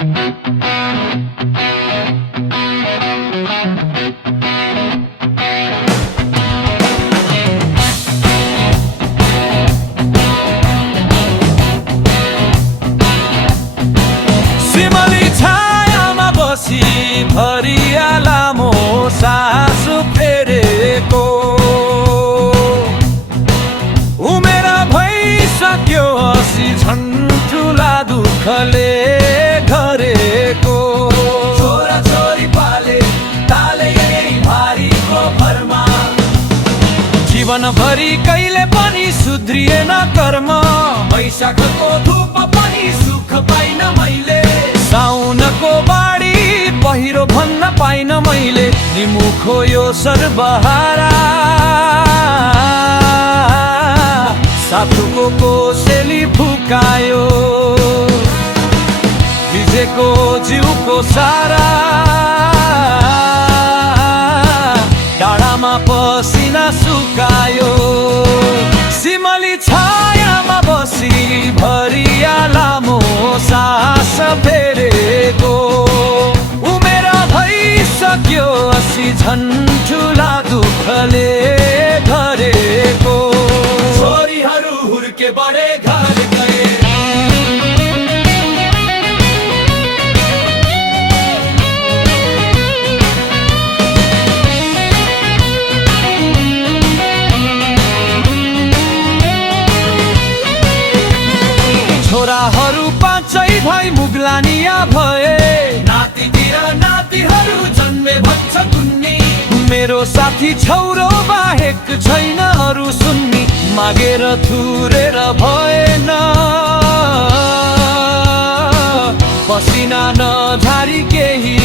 सिमली छायामा बसी भरिया लामो सास फेरेको उमेर भइसक्यो हसी झन् ठुला दुःखले घरेको छोरा छोरी पाले ताले यही भारीको भरमा जीवनभरि कहिले पनि सुध्रिएन कर्म वैशाखको धूप पनि सुख पाइन मैले साउनको बाढी पहिरो भन्न पाइन मैले निमुखो यो सर्वहारा साथुको कोसेली फुकायो भिजेको जिउको सारा डाँडामा पसिना सुकायो सिमली छायामा बसी भरिया लामो सास फेरेको उमेर भइसक्यो हसी झन् ठुला दुःखले घरेको छोरीहरू हुर्के बडे घर गए छोराहरू पाँचै भाइ मुगलानिया भए नातितिर नातिहरू जन्मे भन्छ कुन्नी मेरो साथी छौरो बाहेक छैन अरू सुन्नी मागेर थुरेर भएन पसिना नझारी केही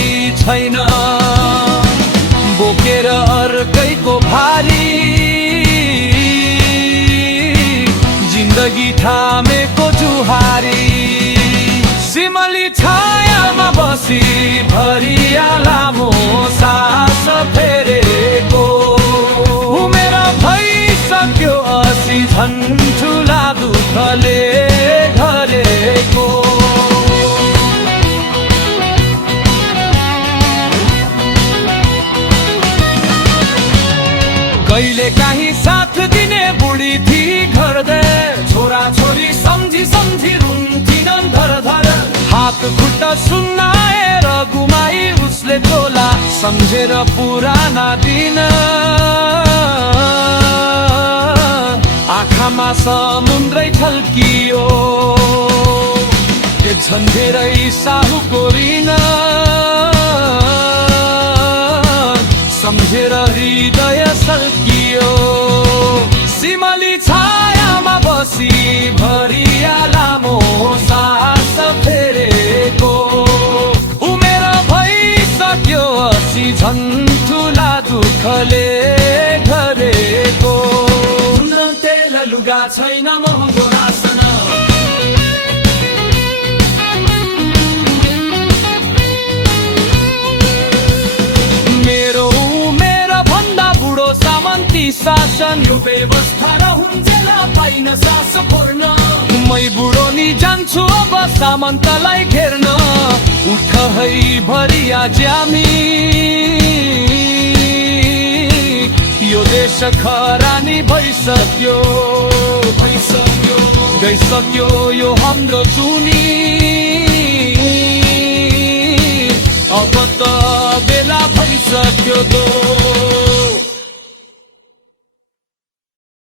छैन बोकेर अर्कैको भारी जिन्दगी थामेको जुहारी सिमली छायामा बसी भरिया लामो सास फेरेको उमेर भइसक्यो हसी झन् ठुला दुःखले घरेको कहिले काहीँ साथ दिने बुढी थिई घर दे छोरा छोरी सम्झी सम्झी रुन्थिनन् धर धर हात खुट्टा सुन्नाएर गुमाई उसले टोला सम्झेर पुराना दिन आँखामा समुद्रै छल्कियो देख्छन् धेरै साहुको ऋण सम्झेर हृदय सल्कियो सिमली छायामा बसी भरिया लामो सास फेरेको उमेर भइसक्यो हसी झन् ठुला दुःखले घरेको तेल लुगा छैन महँगो रासन शासन यो व्यवस्था र हुन्जेल पाइन सास फोर्न मै बुढो नि जान्छु अब सामन्तलाई घेर्न उठ है भरिया ज्यामी यो देश खरानी भइसक्यो गइसक्यो यो हाम्रो जुनी अब त बेला भइसक्यो